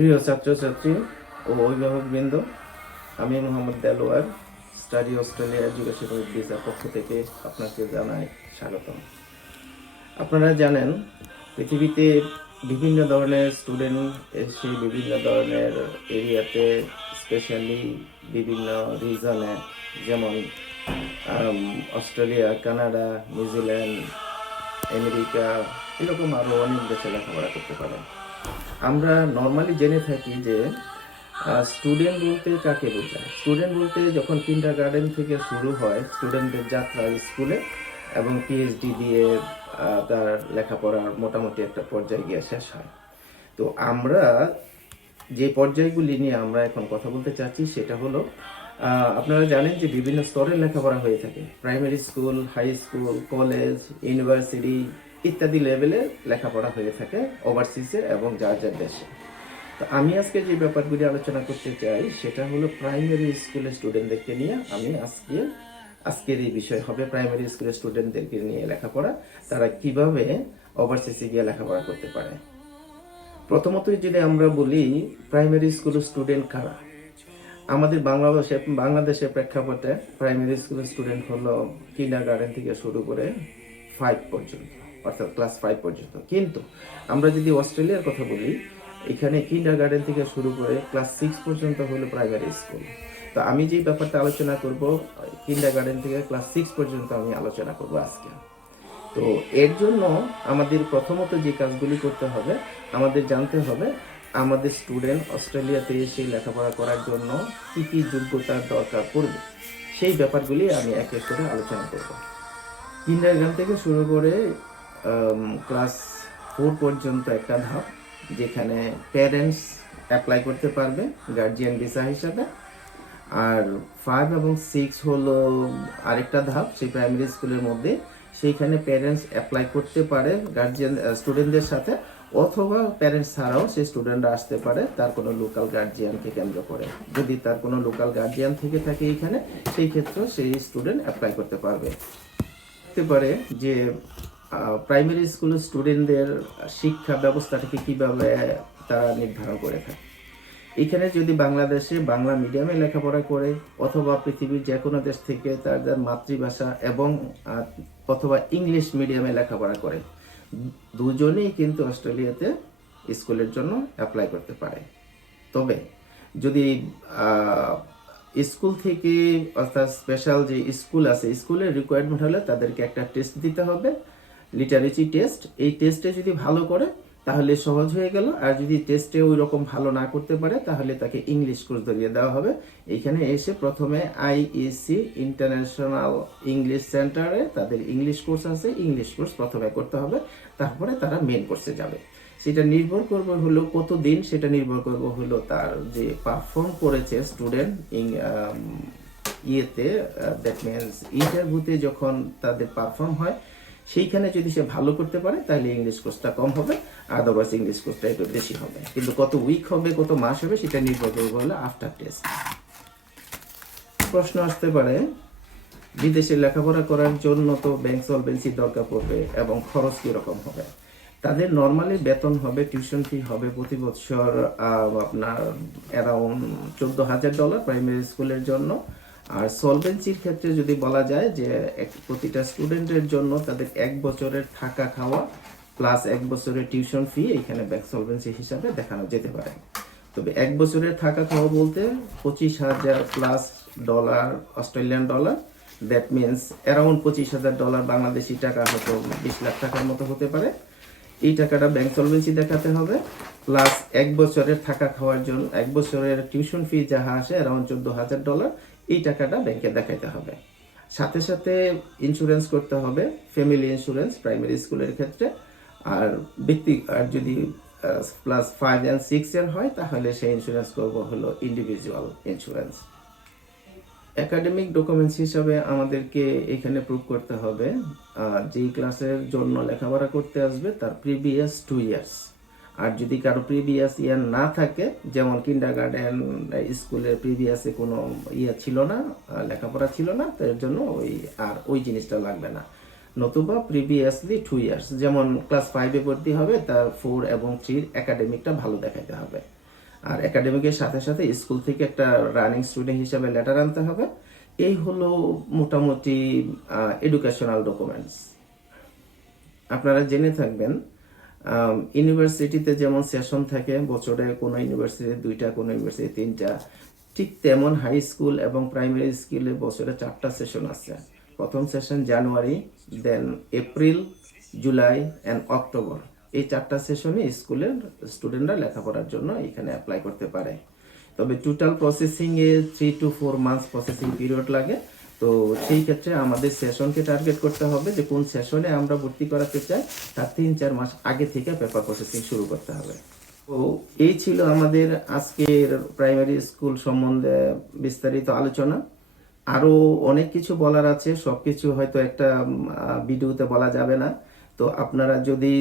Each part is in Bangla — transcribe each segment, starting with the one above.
প্রিয় ছাত্রছাত্রী ও অভিভাবকবৃন্দ, আমি Mohammad Delwar study Australia education with ভিসার পক্ষ থেকে আপনাকে জানাই স্বাগতম। আপনারা জানেন, পৃথিবীতে বিভিন্ন ধরনের স্টুডেন্ট এসে বিভিন্ন ধরনের এরিয়াতে, স্পেশালি বিভিন্ন রিজনে, যেমন অস্ট্রেলিয়া, কানাডা, নিউজিল্যান্ড, আমেরিকা, এরকম আরও অনেক দেশে লেখাপড়া করতে পারেন। আমরা নর্মালি জেনে থাকি যে স্টুডেন্ট বলতে কাকে বোঝায়। স্টুডেন্ট বলতে যখন কিন্ডারগার্টেন থেকে শুরু হয় স্টুডেন্টদের যাত্রা স্কুলে, এবং পিএইচডি দিয়ে তার লেখাপড়ার মোটামুটি একটা পর্যায়ে গিয়ে শেষ হয়। তো আমরা যে পর্যায়গুলি নিয়ে আমরা এখন কথা বলতে চাচ্ছি সেটা হলো, আপনারা জানেন যে বিভিন্ন স্তরের লেখাপড়া হয়ে থাকে। Primary school, high school, college, university ইত্যাদি লেভেলে লেখাপড়া হয়ে থাকে ওভারসিজে এবং যার যার দেশে। তো আমি আজকে যে ব্যাপারগুলি আলোচনা করতে চাই সেটা হলো প্রাইমারি স্কুলের স্টুডেন্টদেরকে নিয়ে। আমি আজকের এই বিষয় হবে প্রাইমারি স্কুলের স্টুডেন্টদেরকে নিয়ে লেখাপড়া, তারা কিভাবে ওভারসিজে গিয়ে লেখাপড়া করতে পারে। প্রথমতই যদি আমরা বলি প্রাইমারি স্কুলের স্টুডেন্ট কারা, আমাদের বাংলাদেশের প্রেক্ষাপটে প্রাইমারি স্কুলের স্টুডেন্ট হলো কিন্ডারগার্টেন থেকে শুরু করে 5 পর্যন্ত, অর্থাৎ ক্লাস 5 পর্যন্ত। কিন্তু আমরা যদি অস্ট্রেলিয়ার কথা বলি, এখানে কিন্ডারগার্টেন থেকে শুরু করে ক্লাস 6 পর্যন্ত হলো প্রাইমারি স্কুল। তো আমি যে ব্যাপারটা আলোচনা করব, কিন্ডারগার্টেন থেকে ক্লাস 6 পর্যন্ত আমি আলোচনা করব আজকে। তো এর জন্য আমাদের প্রথমত যে কাজগুলি করতে হবে, আমাদের জানতে হবে আমাদের স্টুডেন্ট অস্ট্রেলিয়াতে এসে লেখাপড়া করার জন্য কী কী যোগ্যতার দরকার পড়বে। সেই ব্যাপারগুলি আমি এক এক করে আলোচনা করব। কিন্ডারগার্টেন থেকে শুরু করে ক্লাস 4 পর্যন্ত একটা ধাপ, যেখানে প্যারেন্টস অ্যাপ্লাই করতে পারবে গার্জিয়ান ভিসা হিসাবে। আর 5 এবং 6 হলো আরেকটা ধাপ সেই প্রাইমারি স্কুলের মধ্যে, সেইখানে প্যারেন্টস অ্যাপ্লাই করতে পারে গার্জিয়ান স্টুডেন্টদের সাথে, অথবা প্যারেন্টস ছাড়াও সেই স্টুডেন্টরা আসতে পারে তার কোনো লোকাল গার্জিয়ানকে কেন্দ্র করে। যদি তার কোনো লোকাল গার্জিয়ান থেকে থাকে এখানে, সেই ক্ষেত্রে সেই স্টুডেন্ট অ্যাপ্লাই করতে পারবে। হতে পারে যে প্রাইমারি স্কুলের স্টুডেন্টদের শিক্ষা ব্যবস্থাটাকে কিভাবে তারা নির্ধারণ করে থাকে। এখানে যদি বাংলাদেশে বাংলা মিডিয়ামে লেখাপড়া করে, অথবা পৃথিবীর যে কোনো দেশ থেকে তাদের মাতৃভাষা এবং অথবা ইংলিশ মিডিয়ামে লেখাপড়া করে, দুজনেই কিন্তু অস্ট্রেলিয়াতে স্কুলের জন্য অ্যাপ্লাই করতে পারে। তবে যদি স্কুল থেকে, অর্থাৎ স্পেশাল যে স্কুল আছে, স্কুলের রিকোয়ারমেন্ট হলে তাদেরকে একটা টেস্ট দিতে হবে, লিটারেসি টেস্ট। এই টেস্টে যদি ভালো করে তাহলে সহজ হয়ে গেল, আর যদি টেস্টে ওই রকম ভালো না করতে পারে তাহলে তাকে ইংলিশ কোর্স ধরিয়ে দেওয়া হবে। এইখানে এসে প্রথমে আইইসি ইন্টারন্যাশনাল ইংলিশ সেন্টারে তাদের ইংলিশ কোর্স আছে, ইংলিশ কোর্স প্রথমে করতে হবে, তারপরে তারা মেন কোর্সে যাবে। সেটা নির্ভর করবে হলো কতদিন, সেটা নির্ভর করবে হলো তার যে পারফর্ম করেছে স্টুডেন্ট ইয়েতে, দ্যাট মিনস ইন্টারভিউতে যখন তাদের পারফর্ম হয়, সেইখানে যদি সে ভালো করতে পারে তাহলে ইংলিশ কোর্সটা কম হবে, আদারওয়াইজ ইংলিশ কোর্সটা একটু বেশি হবে। কিন্তু কত উইক হবে, কত মাস হবে, সেটা নির্ভর করবে হলো আফটার টেস্ট। প্রশ্ন আসতে পারে, বিদেশে লেখাপড়া করার জন্য তো ব্যাংক সলভেন্সি দরকার পড়বে, এবং খরচ কীরকম হবে। তাদের নর্মালি বেতন হবে, টিউশন ফি হবে প্রতি বছর আপনার অ্যারাউন্ড $14,000 প্রাইমারি স্কুলের জন্য। আর সলভেন্সির ক্ষেত্রে যদি বলা যায় যে প্রতিটা স্টুডেন্টের জন্য তাদের 1 বছরের থাকা খাওয়া প্লাস 1 বছরের টিউশন ফি এখানে ব্যাংক সলভেন্সি হিসাবে দেখানো যেতে পারে। তবে 1 বছরের থাকা খাওয়া বলতে $25,000 Australian dollar, that means around $25,000 Bangladeshi টাকা, হয়তো 20 লাখ টাকার মতো হতে পারে। এই টাকাটা ব্যাংক সলভেন্সি দেখাতে হবে, প্লাস 1 বছরের থাকা খাওয়ার জন্য 1 বছরের টিউশন ফি যাহা আসে অ্যারাউন্ড $14,000, এই টাকাটা ব্যাংকে দেখাইতে হবে। সাথে সাথে ইন্স্যুরেন্স করতে হবে, ফ্যামিলি ইন্স্যুরেন্স প্রাইমারি স্কুলের ক্ষেত্রে। আর যদি ক্লাস 5 and 6 এর হয় তাহলে সেই ইন্স্যুরেন্স করবো হলো ইন্ডিভিজুয়াল ইন্স্যুরেন্স। একাডেমিক ডকুমেন্টস হিসাবে আমাদেরকে এখানে প্রুভ করতে হবে যেই ক্লাসের জন্য লেখাপড়া করতে আসবে তার প্রিভিয়াস 2 ইয়ার্স। আর যদি কারো প্রিভিয়াস ইয়ার না থাকে, যেমন কিন্ডারগার্টেন স্কুলের প্রিভিয়াসে কোনো ছিল না, লেখাপড়া ছিল না, তার জন্য ওই জিনিসটা লাগবে না। নতুবা প্রিভিয়াসলি 2 ইয়ার্স, যেমন ক্লাস 5-এ ভর্তি হবে, তার 4 এবং 3 একাডেমিকটা ভালো দেখাতে হবে। আর একাডেমিকের সাথে সাথে স্কুল থেকে একটা রানিং স্টুডেন্ট হিসেবে লেটার আনতে হবে। এই হলো মোটামুটি এডুকেশনাল ডকুমেন্টস। আপনারা জেনে থাকবেন ইউনিভার্সিটিতে যেমন সেশন থাকে, বছরে কোনো ইউনিভার্সিটি 2টা, কোনো ইউনিভার্সিটি 3টা, ঠিক তেমন হাই স্কুল এবং প্রাইমারি স্কুলে বছরে 4টা সেশন আছে। প্রথম session January, then April, July and October. এই 4টা সেশনে স্কুলের স্টুডেন্টরা লেখাপড়ার জন্য এখানে অ্যাপ্লাই করতে পারে। তবে টোটাল প্রসেসিংয়ে 3 to 4 মান্থস প্রসেসিং পিরিয়ড লাগে। তো সেই ক্ষেত্রে আমাদের সেশনকে টার্গেট করতে হবে যে কোন সেশনে আমরা ভর্তি করাতে চাই, তার 3-4 মাস আগে থেকে পেপার প্রসেসিং শুরু করতে হবে। তো এই ছিল আমাদের আজকের প্রাইমারি স্কুল সম্বন্ধে বিস্তারিত আলোচনা। আরও অনেক কিছু বলার আছে, সব কিছু হয়তো একটা ভিডিওতে বলা যাবে না। তো আপনারা যদি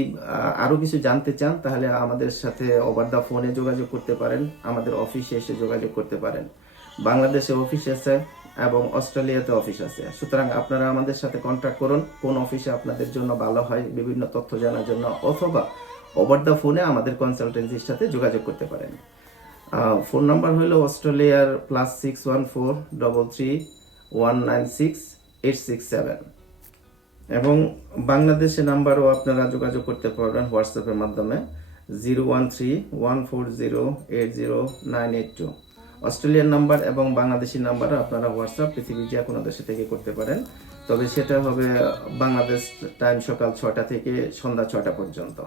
আরও কিছু জানতে চান তাহলে আমাদের সাথে ওভার দ্য ফোনে যোগাযোগ করতে পারেন, আমাদের অফিসে এসে যোগাযোগ করতে পারেন। বাংলাদেশে অফিস আছে এবং অস্ট্রেলিয়াতে অফিস আছে, সুতরাং আপনারা আমাদের সাথে কন্ট্যাক্ট করুন কোন অফিসে আপনাদের জন্য ভালো হয় বিভিন্ন তথ্য জানার জন্য, অথবা ওভার দ্য ফোনে আমাদের কনসালটেন্সির সাথে যোগাযোগ করতে পারেন। ফোন নাম্বার হলো অস্ট্রেলিয়ার +61433196867 এবং বাংলাদেশের নাম্বারও আপনারা যোগাযোগ করতে পারবেন হোয়াটসঅ্যাপের মাধ্যমে 0131408098 অস্ট্রেলিয়ান নাম্বার এবং বাংলাদেশি নাম্বারও আপনারা হোয়াটসঅ্যাপ পৃথিবীর যে কোনো দেশে থেকে করতে পারেন। তবে সেটা হবে বাংলাদেশ টাইম সকাল 6টা থেকে সন্ধ্যা 6টা পর্যন্ত।